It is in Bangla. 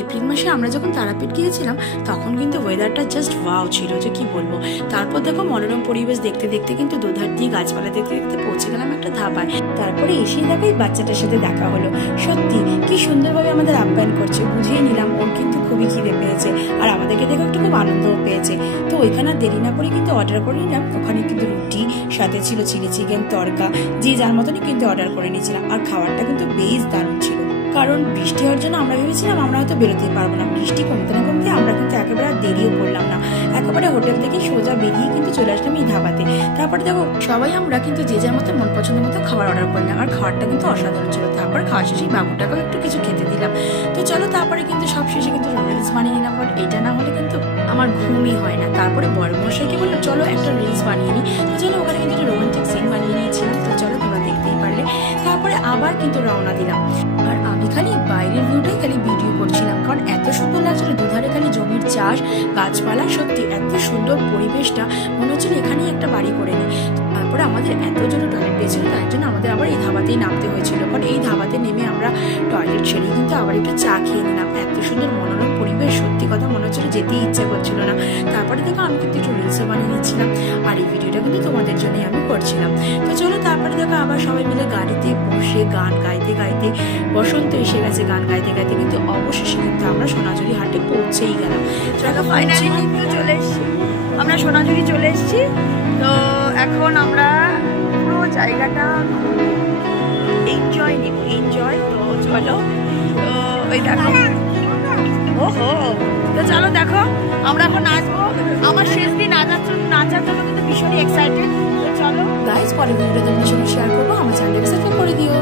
এপ্রিল মাসে আমরা যখন তারাপীঠ গিয়েছিলাম তখন কিন্তু ওয়েদারটা জাস্ট ওয়াও ছিল, যে কি বলবো। তারপর দেখো মনোরম পরিবেশ দেখতে দেখতে কিন্তু দুধার দিয়ে গাছপালা দেখতে দেখতে পৌঁছে গেলাম একটা ধাবায়। তারপরে এসেই দেখো এই বাচ্চাটার সাথে দেখা হলো। সত্যি কি সুন্দরভাবে আমাদের আপ্যায়ন করছে, বুঝিয়ে নিলাম ওর কিন্তু খুবই খিদে পেয়েছে, আর আমাদেরকে দেখো একটু খুব আনন্দও পেয়েছে। তো ওইখানে দেরি না করে কিন্তু অর্ডার করে নিলাম। ওখানে কিন্তু রুটি, সাথে ছিল চিলি চিকেন, তড়কা, যে যার মতনই কিন্তু অর্ডার করে নিয়েছিলাম। আর খাবারটা কিন্তু বেশ দারুণ ছিল। কারণ বৃষ্টি হওয়ার জন্য আমরা ভেবেছিলাম আমরা হয়তো বেরোতেই পারবো না। বৃষ্টি কমতে না কমতে আমরা কিন্তু একেবারে দেরিও করলাম না, একেবারে হোটেল থেকে সোজা বেরিয়ে কিন্তু চলে আসলাম এই ধাবাতে। তারপরে দেখো সবাই আমরা কিন্তু যে যার মতো মন পছন্দের মতো খাবার অর্ডার করলাম, আর খাবারটা কিন্তু অসাধারণ ছিল। তারপর খাওয়া শেষে বাবুটাকেও একটু কিছু খেতে দিলাম। তো চলো তারপরে কিন্তু সব শেষে কিন্তু রিলস বানিয়ে নিলাম, বাট এটা না হলে কিন্তু আমার ঘুমই হয় না। তারপরে বড় মশাইকে বললো চলো একটা রিলস বানিয়ে নিই। তো চলো ওখানে কিন্তু একটা রোমান্টিক সিন বানিয়ে নিয়েছিলাম। তো চলো তোমরা দেখতেই পারলে। তারপরে আবার কিন্তু রওনা দিলাম, আর আমি খালি বাইরের ভিউটাই খালি ভিডিও করছিলাম, কারণ এত সুন্দর লাগছিল। দুধারে খালি জমির চাষ, গাছপালা, সত্যি এত সুন্দর পরিবেশটা, মনে হচ্ছিল এখানেই একটা বাড়ি করে নিই। তারপরে আমাদের এত জোরে টয়লেট পেয়েছিল, তার জন্য আমাদের আবার এই ধাবাতেই নামতে হয়েছিল। কারণ এই ধাবাতে নেমে আমরা টয়লেট ছেড়ে কিন্তু আবার একটু চা খেয়ে নিলাম। এত সুন্দর মনোরম পরিবেশ, সত্যি কথা মনে হচ্ছিল যেতেই ইচ্ছে করছিল না। তারপরে দেখো আমি কিন্তু একটু রিলসও বানিয়ে নিচ্ছিলাম, আর এই ভিডিওটা কিন্তু তোমাদের জন্যই আমি করছিলাম। তো চলো তারপরে দেখো আবার সবাই মিলে গাড়িতে বসে গান গাইতে গাইতে, বসন্ত এসে গেছে, গান গাইতে গাইতে কিন্তু অবশেষে কিন্তু আমরা সোনাঝুরি হাটে পৌঁছেই গেলাম। চলো ফাইনালি কিন্তু চলে এসেছি, আমরা সোনাঝুরি চলে এসেছি। তো এখন আমরা পুরো জায়গাটা এনজয় নিব, এনজয়। তো চলো, তো ওই দেখো, ওহো, তো চলো দেখো আমরা এখন নাচবো। আমার শেষ দিন নাচার জন্য কিন্তু ভীষণই এক্সাইটেড। তো চলো গাইস, পরে ভিডিওটা তোমাদের সঙ্গে শেয়ার করবো। আমার চ্যানেলটাকে সাবস্ক্রাইব করে দিও।